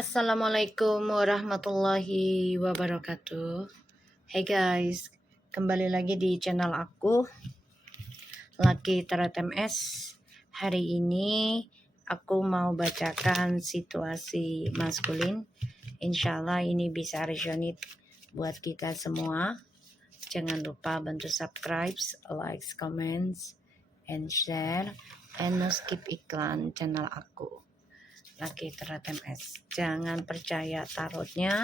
Assalamualaikum warahmatullahi wabarakatuh. Hey guys, kembali lagi di channel aku, Lucky Tarot MS. Hari ini aku mau bacakan situasi maskulin. Insyaallah ini bisa resonate buat kita semua. Jangan lupa bantu subscribe, like, comments, and share, and no skip iklan channel aku, Lucky Tarot MS. Jangan percaya tarotnya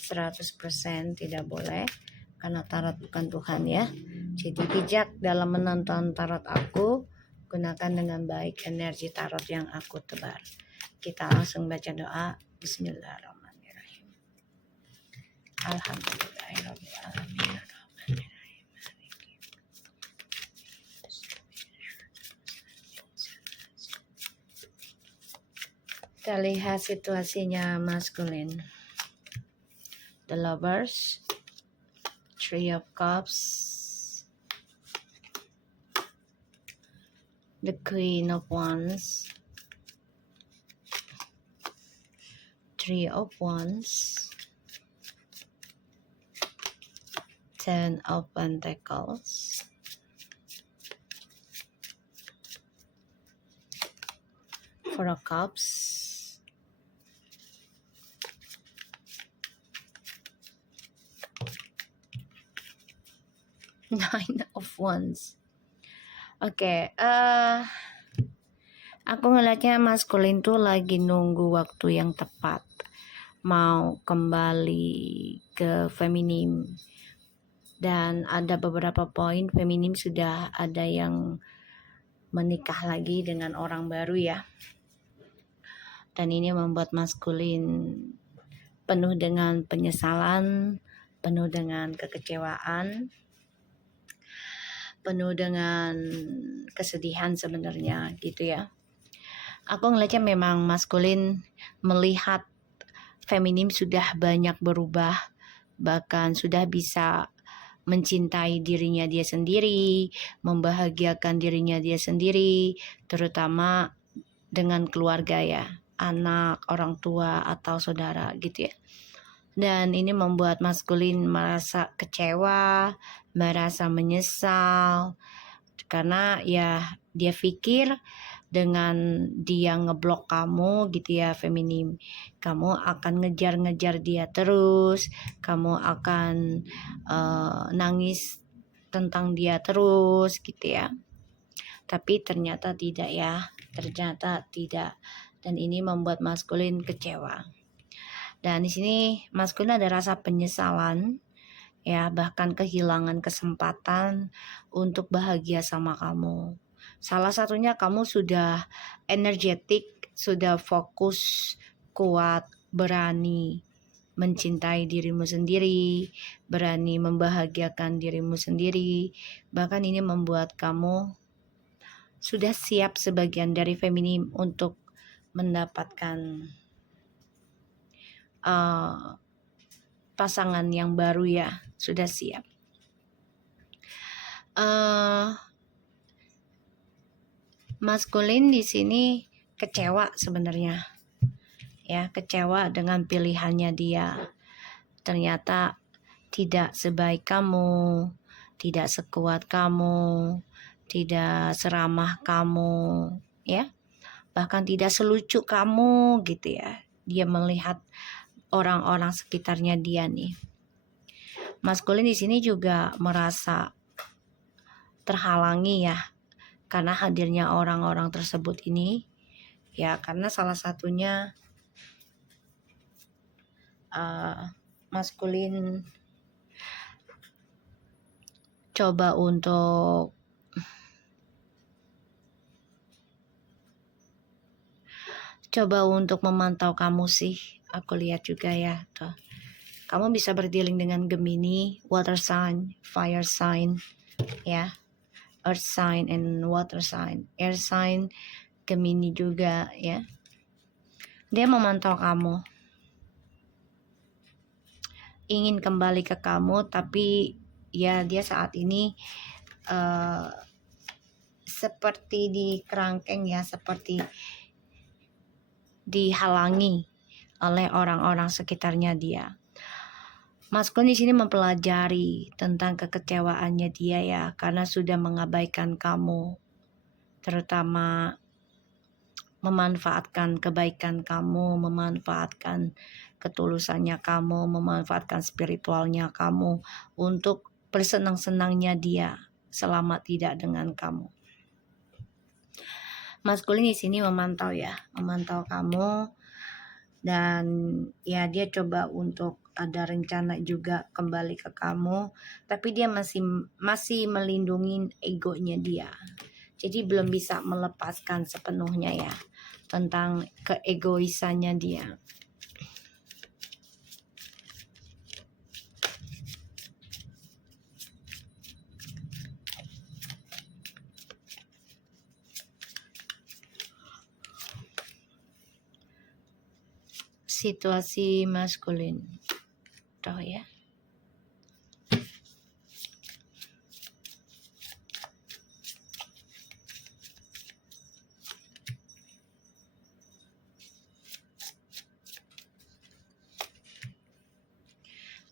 100%, tidak boleh, karena tarot bukan Tuhan ya. Jadi bijak dalam menonton tarot aku, gunakan dengan baik energi tarot yang aku tebar. Kita langsung baca doa. Bismillahirrahmanirrahim. Alhamdulillahirrahmanirrahim. Kita lihat situasinya maskulin. The Lovers, Three of Cups, the Queen of Wands, Three of Wands, Ten of Pentacles, Four of Cups, Nine of Wands. Oke, aku ngeliatnya maskulin tuh lagi nunggu waktu yang tepat, mau kembali ke feminim. Dan ada beberapa poin feminim sudah ada yang menikah lagi dengan orang baru ya. Dan ini membuat maskulin penuh dengan penyesalan, penuh dengan kekecewaan, penuh dengan kesedihan sebenarnya gitu ya. Aku ngeliatnya memang maskulin melihat feminim sudah banyak berubah, bahkan sudah bisa mencintai dirinya dia sendiri, membahagiakan dirinya dia sendiri, terutama dengan keluarga ya, anak, orang tua, atau saudara gitu ya. Dan ini membuat maskulin merasa kecewa, merasa menyesal, karena ya dia pikir dengan dia ngeblok kamu gitu ya feminim, kamu akan ngejar-ngejar dia terus, kamu akan nangis tentang dia terus gitu ya. Tapi ternyata tidak ya, ternyata tidak. Dan ini membuat maskulin kecewa. Dan di sini maskulin ada rasa penyesalan ya, bahkan kehilangan kesempatan untuk bahagia sama kamu. Salah satunya kamu sudah energetik, sudah fokus, kuat, berani mencintai dirimu sendiri, berani membahagiakan dirimu sendiri. Bahkan ini membuat kamu sudah siap sebagian dari feminim untuk mendapatkan pasangan yang baru ya, sudah siap. Maskulin di sini kecewa sebenarnya ya, kecewa dengan pilihannya dia. Ternyata tidak sebaik kamu, tidak sekuat kamu, tidak seramah kamu ya, bahkan tidak selucu kamu gitu ya. Dia melihat orang-orang sekitarnya dia nih. Maskulin di sini juga merasa terhalangi ya, karena hadirnya orang-orang tersebut ini ya, karena salah satunya maskulin coba untuk memantau kamu sih, aku lihat juga ya tuh. Kamu bisa berdealing dengan Gemini, water sign, fire sign ya, earth sign and water sign, air sign, Gemini juga ya. Dia memantau kamu, ingin kembali ke kamu, tapi ya dia saat ini seperti di kerangkeng ya, seperti dihalangi oleh orang-orang sekitarnya dia. Maskulin di sini mempelajari tentang kekecewaannya dia ya, karena sudah mengabaikan kamu, terutama memanfaatkan kebaikan kamu, memanfaatkan ketulusannya kamu, memanfaatkan spiritualnya kamu untuk bersenang-senangnya dia selama tidak dengan kamu. Maskulin di sini memantau ya, memantau kamu, dan ya dia coba untuk ada rencana juga kembali ke kamu, tapi dia masih melindungi egonya dia. Jadi belum bisa melepaskan sepenuhnya ya tentang keegoisannya dia. Situasi maskulin, tahu ya.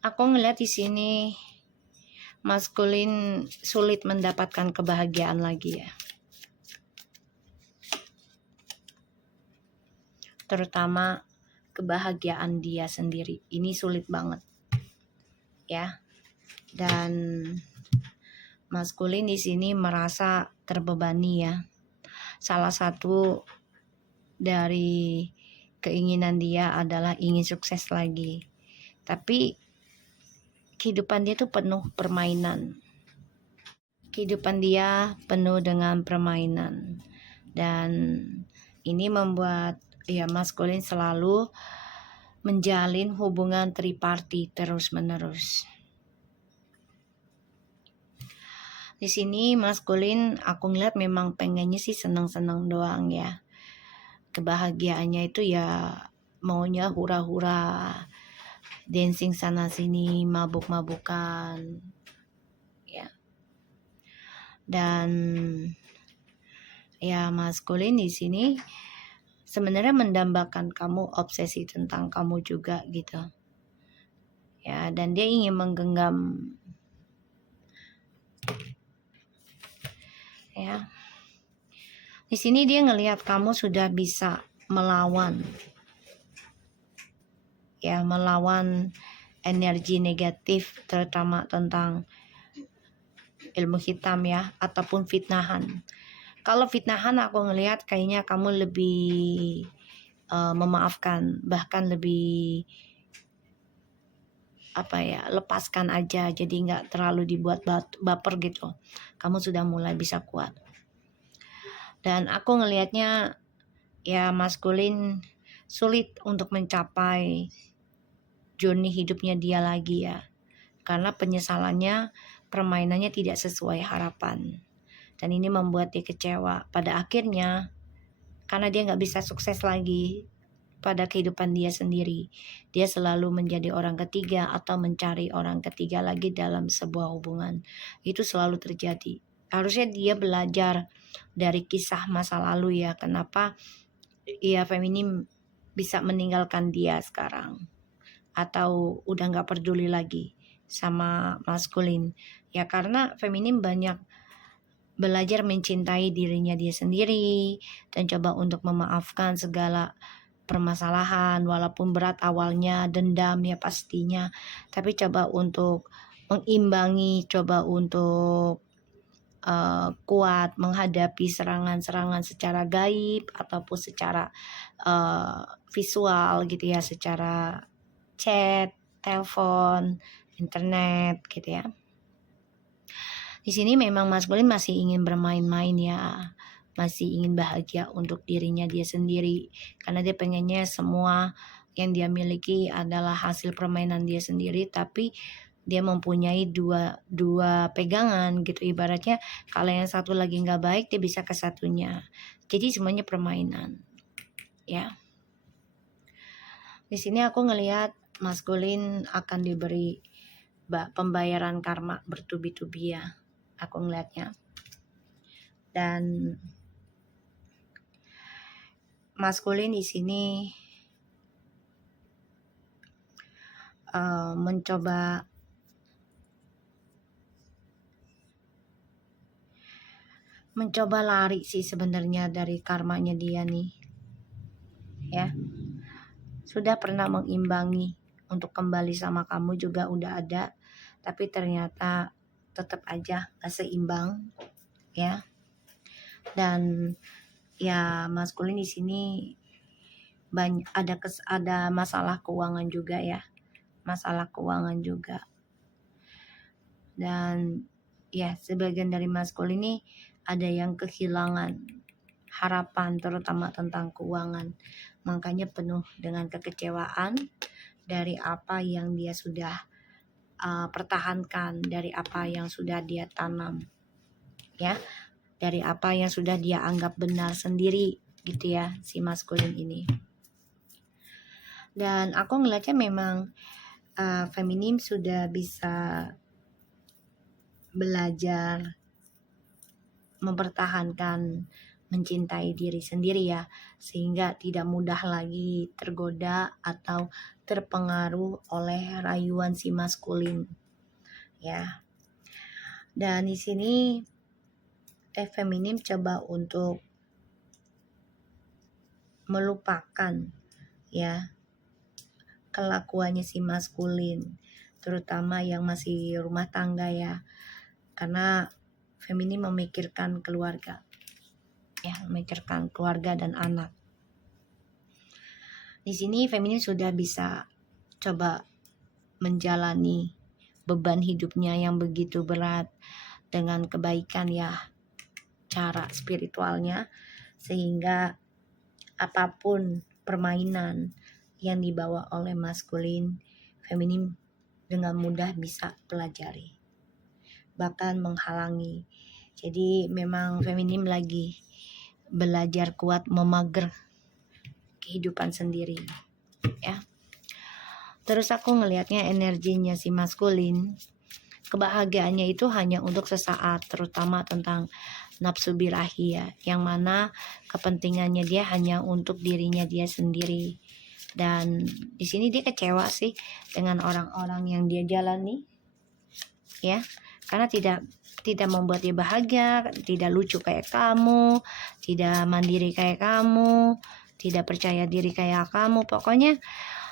Aku ngeliat di sini maskulin sulit mendapatkan kebahagiaan lagi ya. Terutama kebahagiaan dia sendiri. Ini sulit banget. Ya. Dan maskulin di sini merasa terbebani ya. Salah satu dari keinginan dia adalah ingin sukses lagi. Tapi kehidupan dia tuh penuh permainan. Kehidupan dia penuh dengan permainan. Dan ini membuat ya maskulin selalu menjalin hubungan triparti terus-menerus. Di sini maskulin aku ngeliat memang pengennya sih senang-senang doang ya. Kebahagiaannya itu ya maunya hura-hura, dancing sana sini, mabuk-mabukan ya. Dan ya maskulin di sini sebenarnya mendambakan kamu, obsesi tentang kamu juga gitu ya, dan dia ingin menggenggam ya. Di sini dia ngelihat kamu sudah bisa melawan ya, melawan energi negatif, terutama tentang ilmu hitam ya, ataupun fitnahan. Kalau fitnahan aku ngelihat kayaknya kamu lebih memaafkan, bahkan lebih lepaskan aja, jadi nggak terlalu dibuat baper gitu. Kamu sudah mulai bisa kuat. Dan aku ngelihatnya ya maskulin sulit untuk mencapai journey hidupnya dia lagi ya, karena penyesalannya, permainannya tidak sesuai harapan, dan ini membuat dia kecewa pada akhirnya karena dia nggak bisa sukses lagi pada kehidupan dia sendiri. Dia selalu menjadi orang ketiga atau mencari orang ketiga lagi dalam sebuah hubungan. Itu selalu terjadi. Harusnya dia belajar dari kisah masa lalu ya, kenapa ya feminim bisa meninggalkan dia sekarang, atau udah nggak peduli lagi sama maskulin ya, karena feminim banyak belajar mencintai dirinya dia sendiri dan coba untuk memaafkan segala permasalahan, walaupun berat awalnya, dendam ya pastinya, tapi coba untuk mengimbangi, coba untuk kuat menghadapi serangan-serangan secara gaib ataupun secara visual gitu ya, secara chat, telepon, internet gitu ya. Di sini memang maskulin masih ingin bermain-main ya, masih ingin bahagia untuk dirinya dia sendiri, karena dia pengennya semua yang dia miliki adalah hasil permainan dia sendiri, tapi dia mempunyai dua pegangan gitu, ibaratnya kalau yang satu lagi nggak baik dia bisa ke satunya, jadi semuanya permainan ya. Di sini aku ngelihat maskulin akan diberi pembayaran karma bertubi-tubi ya, aku ngelihatnya. Dan maskulin di sini mencoba lari sih sebenarnya dari karmanya dia nih, ya. Sudah pernah mengimbangi untuk kembali sama kamu juga udah ada, tapi ternyata tetap aja gak seimbang, ya. Dan ya maskulin di sini banyak ada masalah keuangan juga ya, masalah keuangan juga. Dan ya sebagian dari maskulin ini ada yang kehilangan harapan terutama tentang keuangan, makanya penuh dengan kekecewaan dari apa yang dia sudah pertahankan, dari apa yang sudah dia tanam, ya, dari apa yang sudah dia anggap benar sendiri gitu ya, si maskulin ini. Dan aku ngeliatnya memang feminim sudah bisa belajar mempertahankan, mencintai diri sendiri ya, sehingga tidak mudah lagi tergoda atau terpengaruh oleh rayuan si maskulin, ya. Dan di sini feminim coba untuk melupakan ya kelakuannya si maskulin, terutama yang masih rumah tangga ya, karena feminim memikirkan keluarga, ya, memikirkan keluarga dan anak. Di sini feminim sudah bisa coba menjalani beban hidupnya yang begitu berat dengan kebaikan ya, cara spiritualnya, sehingga apapun permainan yang dibawa oleh maskulin, feminim dengan mudah bisa pelajari, bahkan menghalangi. Jadi memang feminim lagi belajar kuat memager kehidupan sendiri, ya. Terus aku ngelihatnya energinya si maskulin, kebahagiaannya itu hanya untuk sesaat, terutama tentang nafsu birahi ya, yang mana kepentingannya dia hanya untuk dirinya dia sendiri. Dan di sini dia kecewa sih dengan orang-orang yang dia jalani, ya, karena tidak membuat dia bahagia, tidak lucu kayak kamu, tidak mandiri kayak kamu, tidak percaya diri kayak kamu. Pokoknya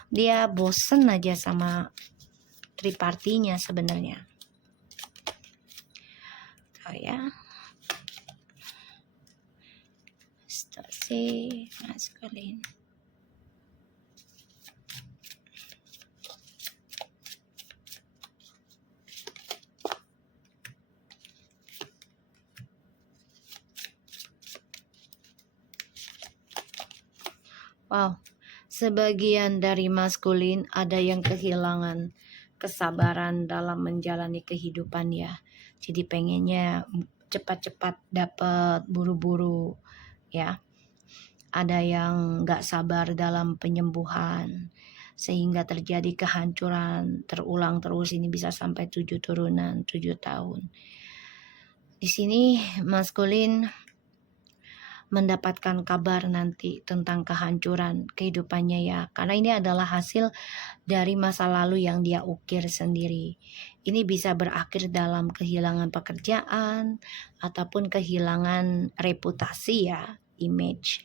dia bosen aja sama tripartinya sebenarnya. Oh ya, si maskulin. Wow, sebagian dari maskulin ada yang kehilangan kesabaran dalam menjalani kehidupan ya. Jadi pengennya cepat-cepat dapat, buru-buru ya. Ada yang gak sabar dalam penyembuhan, sehingga terjadi kehancuran terulang terus. Ini bisa sampai 7 turunan, 7 tahun. Di sini maskulin mendapatkan kabar nanti tentang kehancuran kehidupannya ya, karena ini adalah hasil dari masa lalu yang dia ukir sendiri. Ini bisa berakhir dalam kehilangan pekerjaan ataupun kehilangan reputasi ya, image.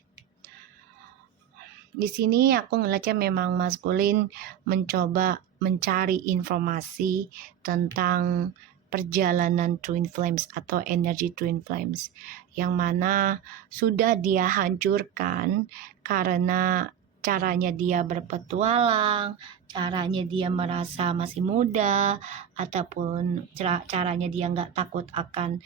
Di sini aku ngeliatnya memang maskulin mencoba mencari informasi tentang perjalanan twin flames atau energi twin flames, yang mana sudah dia hancurkan karena caranya dia berpetualang, caranya dia merasa masih muda, ataupun caranya dia nggak takut akan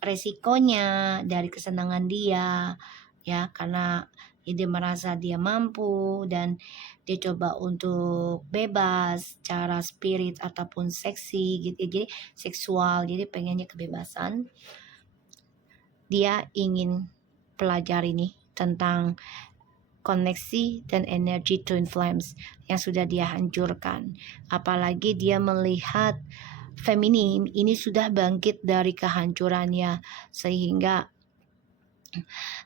resikonya dari kesenangan dia ya, karena dia merasa dia mampu dan dia coba untuk bebas cara spirit ataupun seksi gitu, jadi seksual, jadi pengennya kebebasan. Dia ingin pelajari nih tentang koneksi dan energi twin flames yang sudah dia hancurkan. Apalagi dia melihat feminim ini sudah bangkit dari kehancurannya, sehingga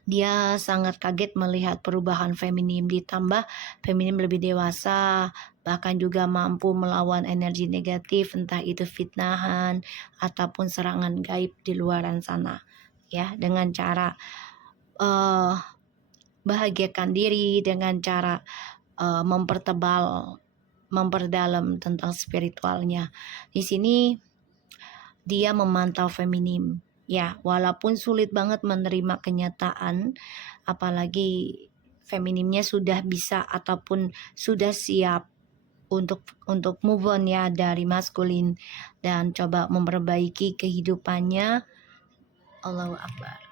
Dia sangat kaget melihat perubahan feminim, ditambah feminim lebih dewasa, bahkan juga mampu melawan energi negatif, entah itu fitnahan ataupun serangan gaib di luaran sana. Ya, dengan cara bahagiakan diri, dengan cara memperdalam tentang spiritualnya. Di sini dia memantau feminim. Ya, walaupun sulit banget menerima kenyataan, apalagi feminimnya sudah bisa ataupun sudah siap untuk move on ya dari maskulin dan coba memperbaiki kehidupannya. Allahu Akbar.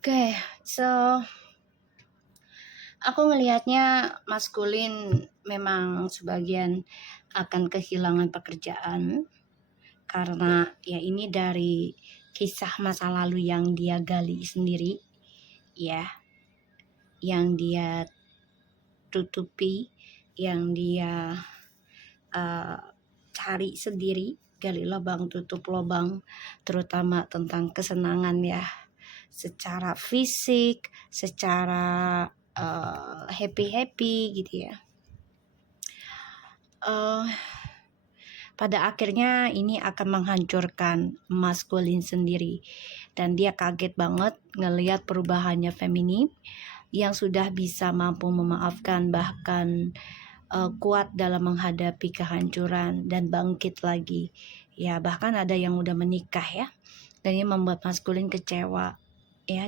Oke, so aku ngelihatnya maskulin memang sebagian akan kehilangan pekerjaan karena ya ini dari kisah masa lalu yang dia gali sendiri ya, yang dia tutupi, yang dia cari sendiri, gali lubang tutup lubang, terutama tentang kesenangan ya, secara fisik, secara happy gitu ya. Pada akhirnya ini akan menghancurkan maskulin sendiri, dan dia kaget banget ngelihat perubahannya feminim yang sudah bisa mampu memaafkan, bahkan kuat dalam menghadapi kehancuran dan bangkit lagi ya. Bahkan ada yang udah menikah ya, dan ini membuat maskulin kecewa ya.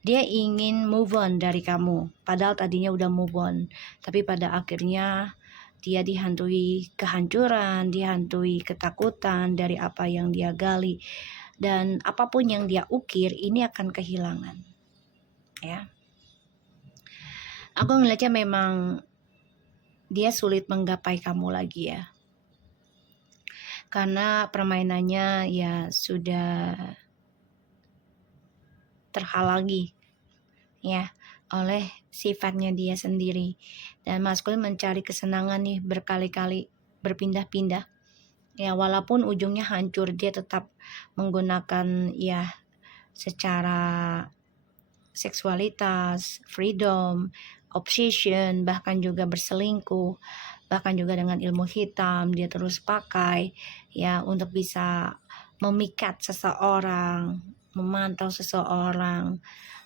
Dia ingin move on dari kamu, padahal tadinya udah move on, tapi pada akhirnya dia dihantui kehancuran, dihantui ketakutan dari apa yang dia gali, dan apapun yang dia ukir ini akan kehilangan ya. Aku ngeliatnya memang dia sulit menggapai kamu lagi ya, karena permainannya ya sudah terhalangi ya oleh sifatnya dia sendiri, dan maskulin mencari kesenangan nih berkali-kali berpindah-pindah ya, walaupun ujungnya hancur dia tetap menggunakan ya secara seksualitas, freedom, obsession, bahkan juga berselingkuh, bahkan juga dengan ilmu hitam dia terus pakai ya untuk bisa memikat seseorang, memantau seseorang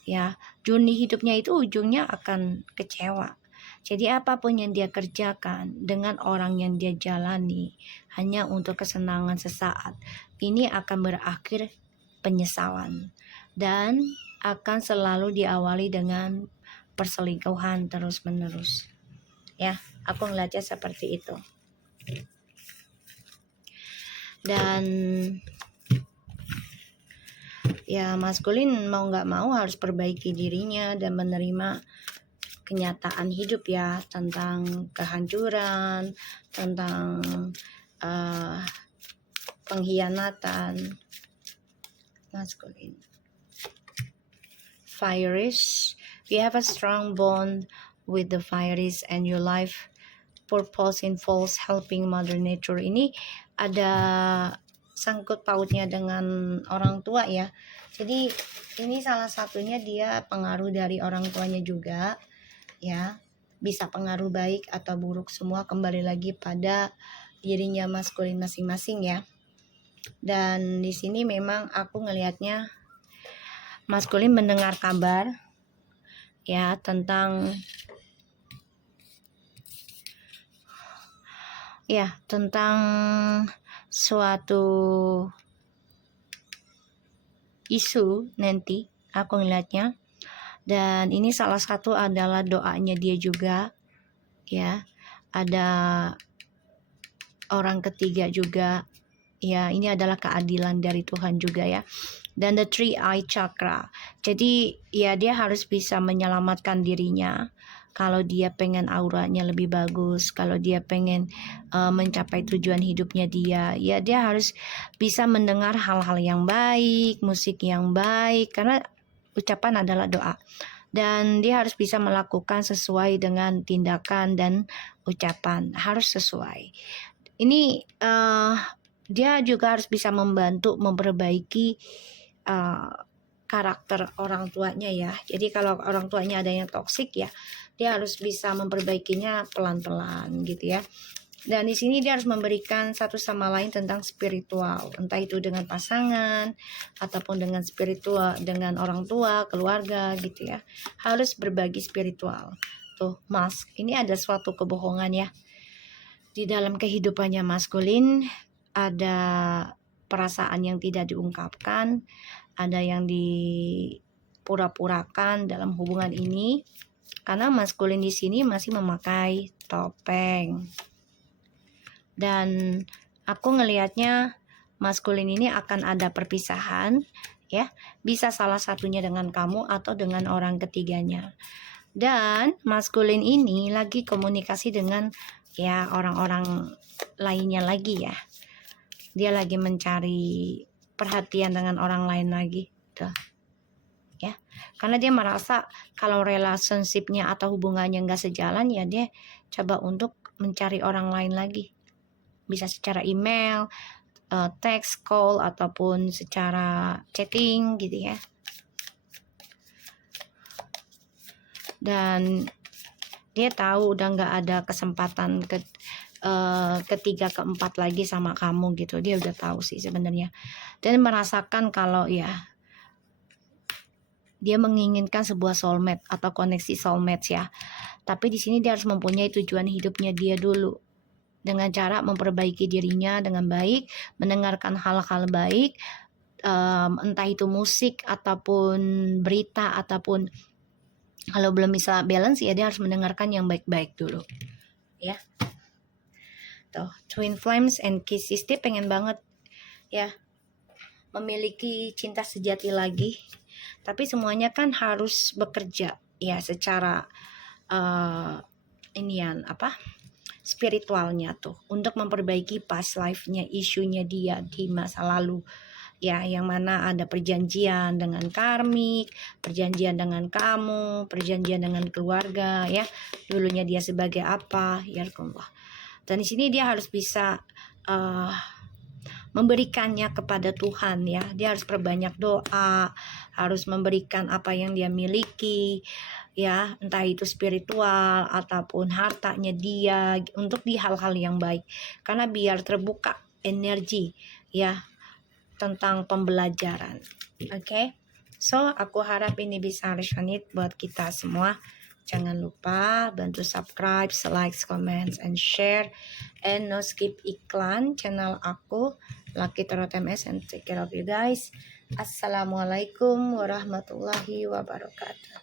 ya. Journey hidupnya itu ujungnya akan kecewa. Jadi apapun yang dia kerjakan dengan orang yang dia jalani hanya untuk kesenangan sesaat, ini akan berakhir penyesalan dan akan selalu diawali dengan perselingkuhan terus-menerus ya. Aku ngeliatnya seperti itu. Dan ya maskulin mau gak mau harus perbaiki dirinya dan menerima kenyataan hidup ya, tentang kehancuran, tentang pengkhianatan. Maskulin Fieries, we have a strong bond with the Fieries, and your life purpose involves helping Mother Nature. Ini ada sangkut pautnya dengan orang tua ya. Jadi ini salah satunya dia pengaruh dari orang tuanya juga ya. Bisa pengaruh baik atau buruk, semua kembali lagi pada dirinya maskulin masing-masing ya. Dan di sini memang aku ngelihatnya maskulin mendengar kabar ya tentang suatu isu nanti aku ngelihatnya, dan ini salah satu adalah doanya dia juga ya. Ada orang ketiga juga ya, ini adalah keadilan dari Tuhan juga ya. Dan the three eye chakra, jadi ya dia harus bisa menyelamatkan dirinya. Kalau dia pengen auranya lebih bagus, kalau dia pengen mencapai tujuan hidupnya dia, ya dia harus bisa mendengar hal-hal yang baik, musik yang baik, karena ucapan adalah doa. Dan dia harus bisa melakukan sesuai dengan tindakan dan ucapan, harus sesuai. Ini dia juga harus bisa membantu memperbaiki karakter orang tuanya ya. Jadi kalau orang tuanya ada yang toksik ya, dia harus bisa memperbaikinya pelan-pelan gitu ya. Dan di sini dia harus memberikan satu sama lain tentang spiritual, entah itu dengan pasangan ataupun dengan spiritual, dengan orang tua, keluarga gitu ya. Harus berbagi spiritual. Tuh, Mas, ini ada suatu kebohongan ya. Di dalam kehidupannya maskulin ada perasaan yang tidak diungkapkan, ada yang dipura-purakan dalam hubungan ini. Karena maskulin di sini masih memakai topeng. Dan aku ngelihatnya maskulin ini akan ada perpisahan ya, bisa salah satunya dengan kamu atau dengan orang ketiganya. Dan maskulin ini lagi komunikasi dengan ya orang-orang lainnya lagi ya. Dia lagi mencari perhatian dengan orang lain lagi tuh. Ya, karena dia merasa kalau relationship-nya atau hubungannya nggak sejalan ya dia coba untuk mencari orang lain lagi. Bisa secara email, text, call, ataupun secara chatting gitu ya. Dan dia tahu udah nggak ada kesempatan ketiga keempat lagi sama kamu gitu. Dia udah tahu sih sebenarnya. Dan merasakan kalau ya dia menginginkan sebuah soulmate atau koneksi soulmate ya. Tapi di sini dia harus mempunyai tujuan hidupnya dia dulu. Dengan cara memperbaiki dirinya dengan baik, mendengarkan hal-hal baik, entah itu musik ataupun berita ataupun kalau belum bisa balance ya dia harus mendengarkan yang baik-baik dulu ya. Tuh, twin flames and kisses, dia pengen banget ya memiliki cinta sejati lagi, tapi semuanya kan harus bekerja ya secara inian apa spiritualnya tuh untuk memperbaiki past life-nya, isunya dia di masa lalu ya, yang mana ada perjanjian dengan karmik, perjanjian dengan kamu, perjanjian dengan keluarga ya, dulunya dia sebagai apa ya Allah. Dan di sini dia harus bisa memberikannya kepada Tuhan ya. Dia harus perbanyak doa, harus memberikan apa yang dia miliki ya, entah itu spiritual ataupun hartanya dia untuk di hal-hal yang baik. Karena biar terbuka energi ya tentang pembelajaran. Oke. So, aku harap ini bisa resonate buat kita semua. Jangan lupa bantu subscribe, like, comment, and share. And no skip iklan channel aku, Lucky Tarot MS, and take care of you guys. Assalamualaikum warahmatullahi wabarakatuh.